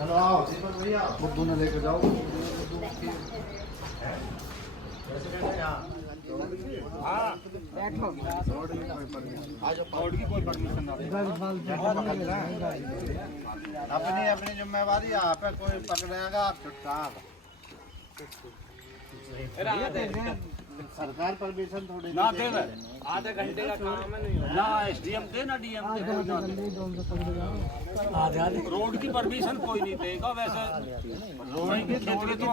चलो आओ दीपक भैया बुद्धू ने लेके जाओ हाँ बैठो रोड की कोई परमिशन ना अपनी अपनी जिम्मेवारी आप है कोई पकड़ेगा आप छुटकारा सरकार परमिशन थोड़ी ना दे आधे घंटे का काम है नहीं ना एसडीएम दे ना डीएम दे रोड की परमिशन कोई नहीं देगा वैसे रोड की खेत में तो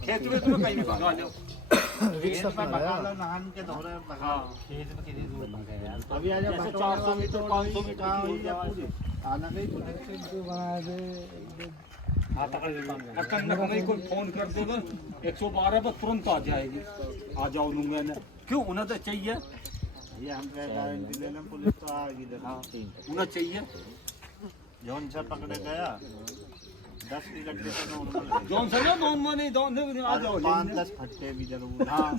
खेत में तो कहीं भी भगा जाओ खेत में भगा लो नहान के दौरे भगा खेत में कितनी दूर भगा यार अभी आ जाओ 400 मीटर 500 मीटर आना नहीं हमें कोई फोन कर देगा 112 पर तुरंत आ जाएगी आ जाओ लूंगा ना क्यों उन्हें तो चाहिए ये हम गारंटी ले लें पुलिस तो आएगी उन्हें चाहिए जौन से पकड़े गया 10 की गड्ढे का नॉर्मल जौन से ना नॉर्मल नहीं जौन से आ जाओ 5-10 फटके भी जरूर हाँ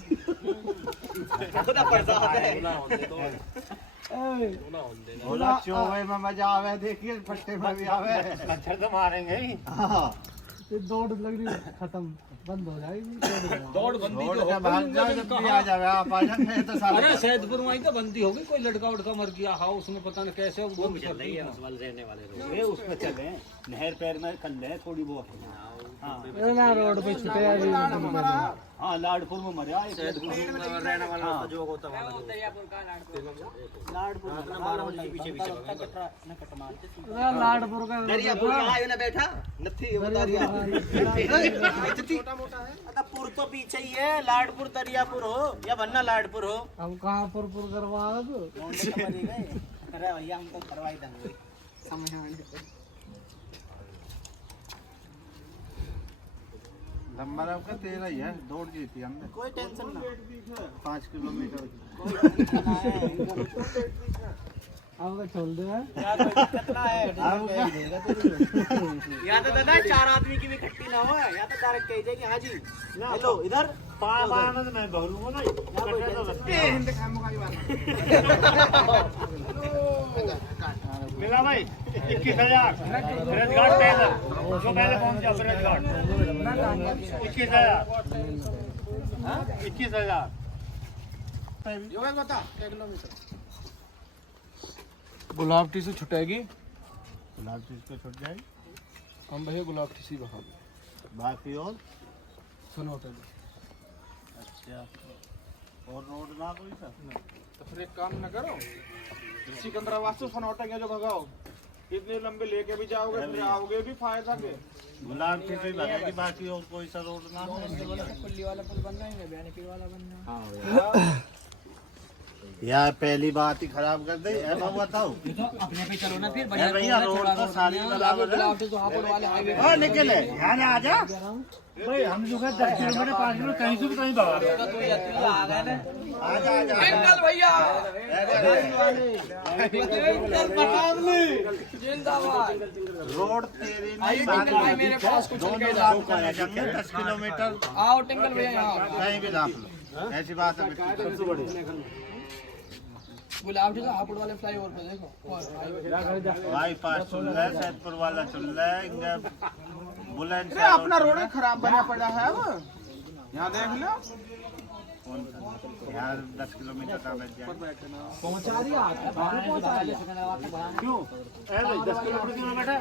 खुदा पड़ता है बोला चौवे में मजा आवे देखिए फट्टे में भी आवे मच्छर तो मारेंगे ही हाँ दौड़ लग रही खत्म बंद हो जाएगी दौड़ बंदी तो हो भाग जाओ जब भी आ जावे आप आ जाए तो सारा अरे सैदपुर में तो बंदी होगी कोई लड़का उड़का मर गया हाउस में पता नहीं कैसे वो चल रही है उस वाले रहने वाले लोग ये उसमें चले नहर पैर में कर ले थोड़ी बहुत ना रोड पे छुटे हाँ लाडपुर में मरा सैदपुर में रहने वाला जो होता है लाडपुर अपना 12 बजे के पीछे पीछे लाडपुर का दरियापुर कहाँ है ना बैठा नथी बता दिया छोटा मोटा है पुर तो पीछे ही है लाडपुर दरियापुर हो या बनना लाडपुर हो हम कहाँ पुर करवा अरे भैया हमको करवाई देंगे समझ में नंबर आपका 13 ही है दौड़ जीती हमने कोई टेंशन ना 5 किलोमीटर अब छोड़ दे यहाँ तो दादा 4 आदमी की भी खट्टी ना हो यहाँ तो डायरेक्ट कह जाएगी हाँ जी हेलो इधर मैं भरूंगा ना मिला भाई 21,000 ब्रजघाट टेलर जो पहले पहुंच गया ब्रजघाट 21,000 बता क्या किलोमीटर गुलाबटी से छुटेगी गुलाब चीज पे छूट जाएगी हम भैया गुलाबटी से बहा बाकी और सुनो होटल अच्छा और रोड ना कोई सर तो फिर एक काम न करो सिकंदराबाद से फनौटेंगे जो भगाओ इतने लंबे लेके भी जाओगे फिर आओगे भी फायदा के गुलाब चीज पे भगाएगी बाकी और कोई सा रोड ना हो कुल्ली वाला पुल बनना है बेनीपुर वाला बनना यार पहली बात ही खराब कर दी है बाबू बताओ अपने पे चलो ना फिर भैया रोड तो सारी बराबर है हाँ निकले यहाँ आ जा भाई हम जो 10 किलोमीटर 5 किलोमीटर कहीं से भी कहीं भगा आजा आजा भैया रोड तेरी नहीं मेरे पास कुछ 10 किलोमीटर आओ टिंगल भैया यहाँ कहीं भी नाप लो ऐसी बात है गुलाब जी हापुड़ वाले फ्लाईओवर पे देखो भाई पास चल रहा है सैदपुर वाला चल रहा है बुलेट से अपना रोड खराब बना पड़ा है अब यहाँ देख लो यार 10 किलोमीटर का बैठ जाए पहुंचा दिया क्यों भाई 10 किलोमीटर की बेटा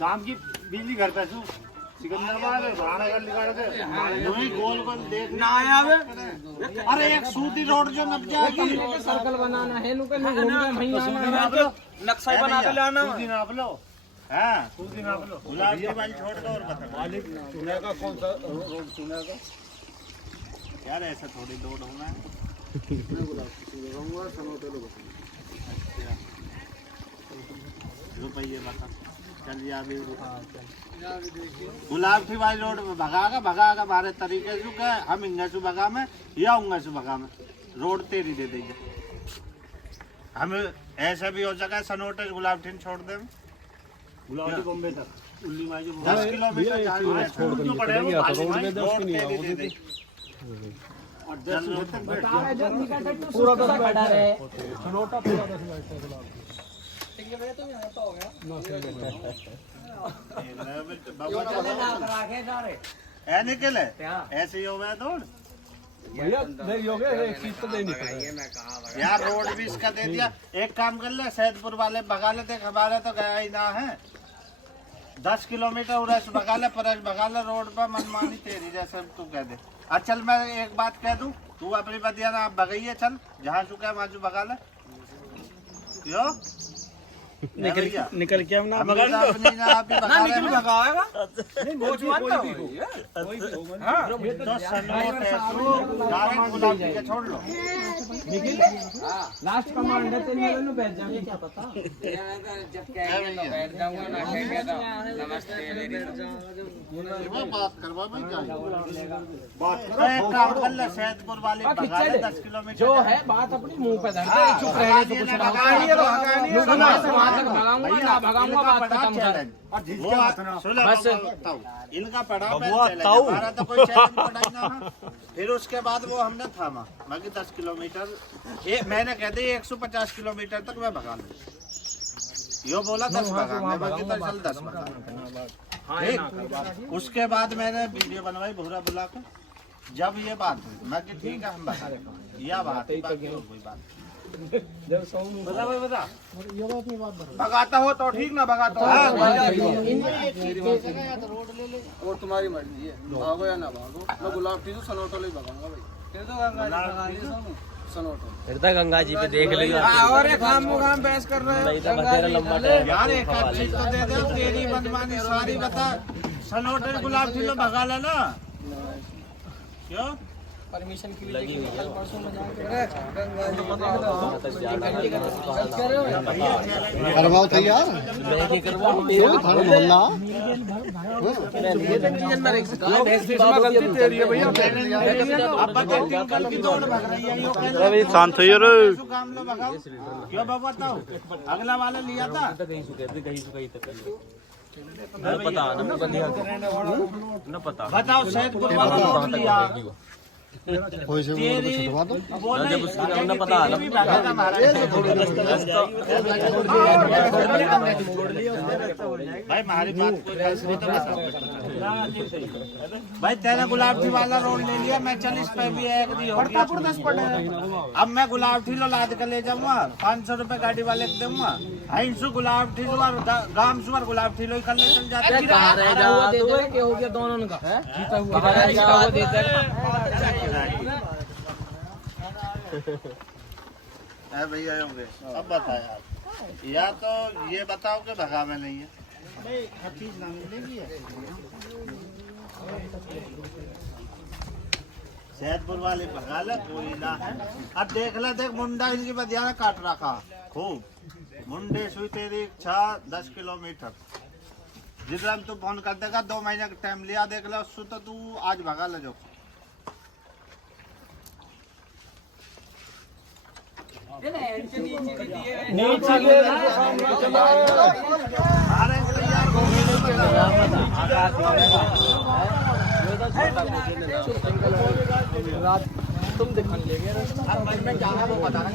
गांव की बिजली घर पे सिकंदराबाद भाड़ा कर निकाल के वही गोल गोल देख ना आया अरे एक सूती रोड जो नप जाएगी सर्कल बनाना है नुका नहीं घूमना भैया नक्शा बना के लाना सूती नाप लो हाँ सूती नाप लो गुलाब की बाल छोड़ दो और बता मालिक चुनेगा कौन सा रोड चुनेगा यार ऐसा थोड़ी दौड़ होना है रुपये बता चल जा भी गुलाब की वाली रोड में भगागा बारे तरीके से क्या हम इंगा से भगा में या उंगा से भगा में रोड तेरी दे देंगे हम ऐसा भी हो सका सनोटे गुलाब ठीन छोड़ दे गुलाब बॉम्बे तक 10 किलोमीटर छोड़ दो पूरा 10 बैठा रहे छनोटा पूरा 10 बैठा है ऐ निकले ऐसे ही हो गया दौड़ भैया नहीं हो गया एक चीज तो नहीं निकल यार रोड भी इसका दे दिया। एक काम कर ले सैदपुर वाले भगा ले, देख हमारे तो गया ही ना है 10 किलोमीटर उड़स भगा ले, परस भगा ले रोड पर मनमानी तेरी जैसे तू कह दे। अच्छा चल मैं एक बात कह दूं, तू अपनी बतिया ना आप भगाइए, चल जहाँ चुका है वहाँ भगा ले। यो निकल के हम ना बगा ना आप ही भगा ले। भगाएगा नहीं तो सनोट है तू डायरेक्ट गुलाब जी के छोड़ लो। लास्ट कमांड है तेरे में बैठ जाएंगे क्या पता जब कहेंगे तो बैठ जाऊंगा, ना कहेंगे तो नमस्ते मेरी बात करवा भाई क्या बात कर। एक काम कर ले सैदपुर वाले भगा ले 10 किलोमीटर जो है बात अपने मुंह पे धर दे, चुप रहने तो कुछ ना भगाऊंगा ना भगाऊंगा बात खत्म कर। बस इनका पड़ा हमारा तो कोई चैलेंज पड़ा ही ना। फिर उसके बाद वो हमने थामा, बाकी 10 किलोमीटर मैंने कह दी 150 किलोमीटर तक मैं भगा लूँ। यो बोला 10 भगा, मैं बाकी तो चल 10 भगा। ठीक, उसके बाद मैंने वीडियो बनवाई भूरा बुला के। जब ये बात हुई मैं कि ठीक है हम भगा लेंगे, यह बात है, बाकी और कोई बात नहीं। बता भाई बता, ये बात नहीं बात भर भगाता हो तो ठीक ना भगाता हो और तुम्हारी मर्जी है, भागो या ना भागो। मैं गुलाब टी सनोटो ले भगाऊंगा भाई, सनोटो गंगा जी पे देख लियो। और एक काम बहस कर रहे हैं यार एक आध चीज तो दे दे, तेरी मनमानी सारी बता। सनोटे गुलाब खिलो भगा लेना क्यों परमिशन के लिए कल परसों में करवाओ तैयार मोहल्ला शांत क्यों बताओ अगला वाला लिया था बताओ सैदपुर वाला लिया कोई से छुटवा दो भाई हमारी बात कोई नहीं तो भाई तेरा गुलाबी वाला रोड ले लिया, मैं चल इस पे भी एक भी हो। अब मैं गुलाबी लो लाद कर ले जाऊंगा, 500 रुपए गाड़ी वाले को दूंगा। 500 गुलाबी गाम सुअर गुलाबी लो कर ले चल जाते हो गया दोनों का जीता हुआ देता है भैया होंगे। अब बता यार, या तो ये बताओ कि भगा में नहीं है, हर चीज ना मिलेगी है। सैदपुर वाले भगा ले कोई ना है। अब देख ले, देख मुंडा इनकी बदियाना काट रखा खूब। मुंडे सुई तेरी इच्छा 10 किलोमीटर जितना तू फोन कर देगा, 2 महीने का टाइम लिया देख ले उससे तो तू आज भगा ले जो। तुम दिखा लेंगे में क्या है वो बताना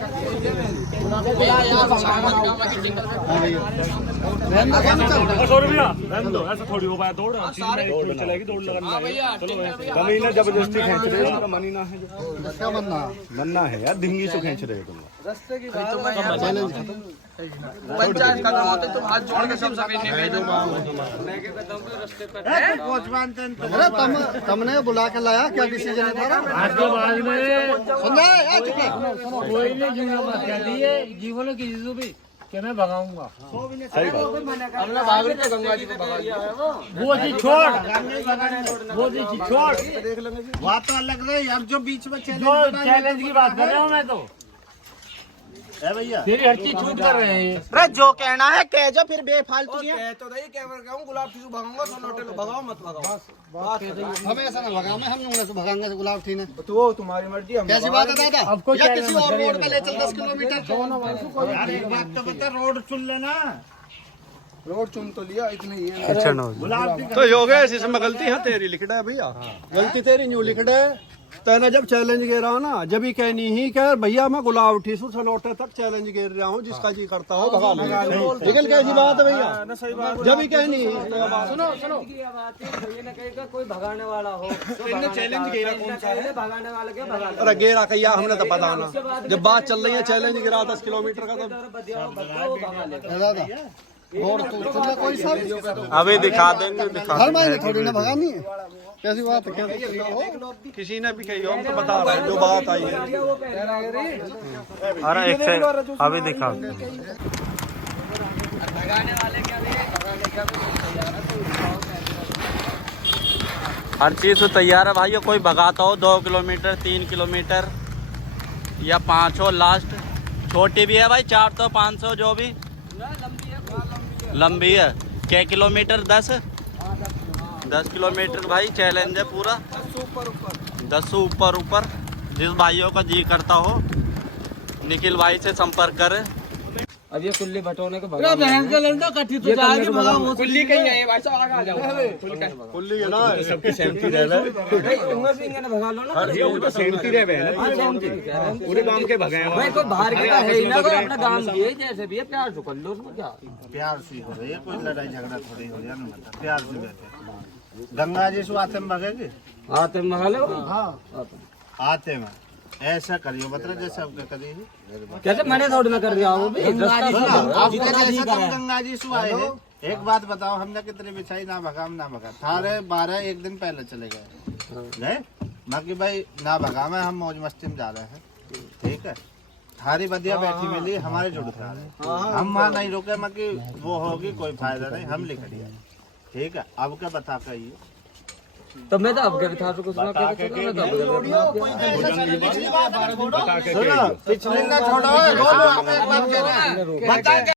ऐसा थोड़ी हो पाया दौड़ चलेगी, दौड़ लगाना कमी ना जबरदस्ती खींच रहे हो, मनी ना है क्या मन्ना है यार, धिंगी से खींच रहे हो तुम। रास्ते की पंचायत का काम होता है, तुम हाथ जोड़ के सब सभी अरे तुमने बुला के लाया क्या डिसीजन है कोई नहीं जीवन की चीजों भी कि मैं भगाऊंगा गंगा जी को भगा दिया है वो जी छोड़, वो जी छोड़, वहाँ तो अलग रही। अब जो बीच में चैलेंज की बात कर रहा हूँ मैं तो है भैया, तेरी हर चीज छूट कर रहे हैं। अरे जो कहना है कह जो, फिर बेफालतू कह तो नहीं, कैमरा कहूँ गुलाब टीसू भगाऊंगा, सनोटे लो भगाओ मत भगाओ। हमें ऐसा ना भगा में हम लोग से भगाएंगे गुलाब ठीक है। तो तुम्हारी मर्जी, हम कैसी बात है दादा, अब कोई या किसी और रोड पे ले चल 10 किलोमीटर। यार एक बात तो बता, रोड चुन लेना, रोड चुन तो लिया, इतना ही है। अच्छा गुलाब तो योगेश इसमें गलती है तेरी लिख रहा है भैया, गलती तेरी न्यू लिख रहा है। तैने जब चैलेंज गेरा ना जब ही कहनी ही कह भैया मैं गुलाब उठी सु सनोटे तक चैलेंज गेर रहा हूँ, जिसका जी करता हो भगा लो। लेकिन कैसी बात है भैया, जब ही कहनी सुनो सुनो कोई भगाने वाला हो चैलेंज गेरा कौन सा है? भगाने वाला क्या भगा अरे गेरा कैया हमने तो पता ना, जब बात चल रही है चैलेंज गिरा 10 किलोमीटर का तो दादा और तो कोई सा अभी दिखा देंगे, हर महीने थोड़ी ना भगानी है, कैसी बात है? क्या किसी ने भी कही हो, हम तो बता रहे हैं जो बात आई है। अरे एक अभी दिखा भगाने वाले क्या भगाने क्या हर चीज तो तैयार है भाइयों। कोई भगाता हो 2 किलोमीटर 3 किलोमीटर या 5 हो लास्ट, छोटी भी है भाई 400 500 जो भी लंबी है। क्या किलोमीटर 10 किलोमीटर भाई चैलेंज है पूरा, 10 ऊपर ऊपर। जिस भाइयों का जी करता हो निखिल भाई से संपर्क करें। अब ये कुल्ली बटोने को भगा कट्ठी तो जाएगी भगा वो कुल्ली कहीं है भाई साहब आगे आ जाओ कुल्ली है ना सबकी सहमति रहे उंगल सिंह ने भगा लो ना हर वो तो सहमति रहे हैं पूरे गांव के भगे हैं भाई कोई बाहर के है ही ना, कोई अपना गांव की है जैसे भी है, प्यार से कर लो उसमें क्या। प्यार से हो रही है, कोई लड़ाई झगड़ा थोड़ी हो रही है ना, मतलब प्यार से बैठे। गंगा जी से आते में भगेगी, आते में भगा लो। आते में ऐसा करियो मतलब जैसे आपके करी कैसे मैंने थोड़ी ना कर दिया वो भी आपके जैसा तुम गंगा जी से आए हैं। एक बात बताओ, हमने कितने बिछाई ना भगाम ना भगा थारे 12 एक दिन पहले चले गए बाकी भाई ना भगा में हम मौज मस्ती में जा रहे हैं, ठीक है। थारी बदिया बैठी मिली हमारे जुड़ खा रहे, हम वहाँ नहीं रुके मकी वो होगी कोई फायदा नहीं, हम लिख दिया, ठीक है। अब क्या बता कहिए तो मैं तो आपके था तो कुछ ना पिछले ना छोड़ो,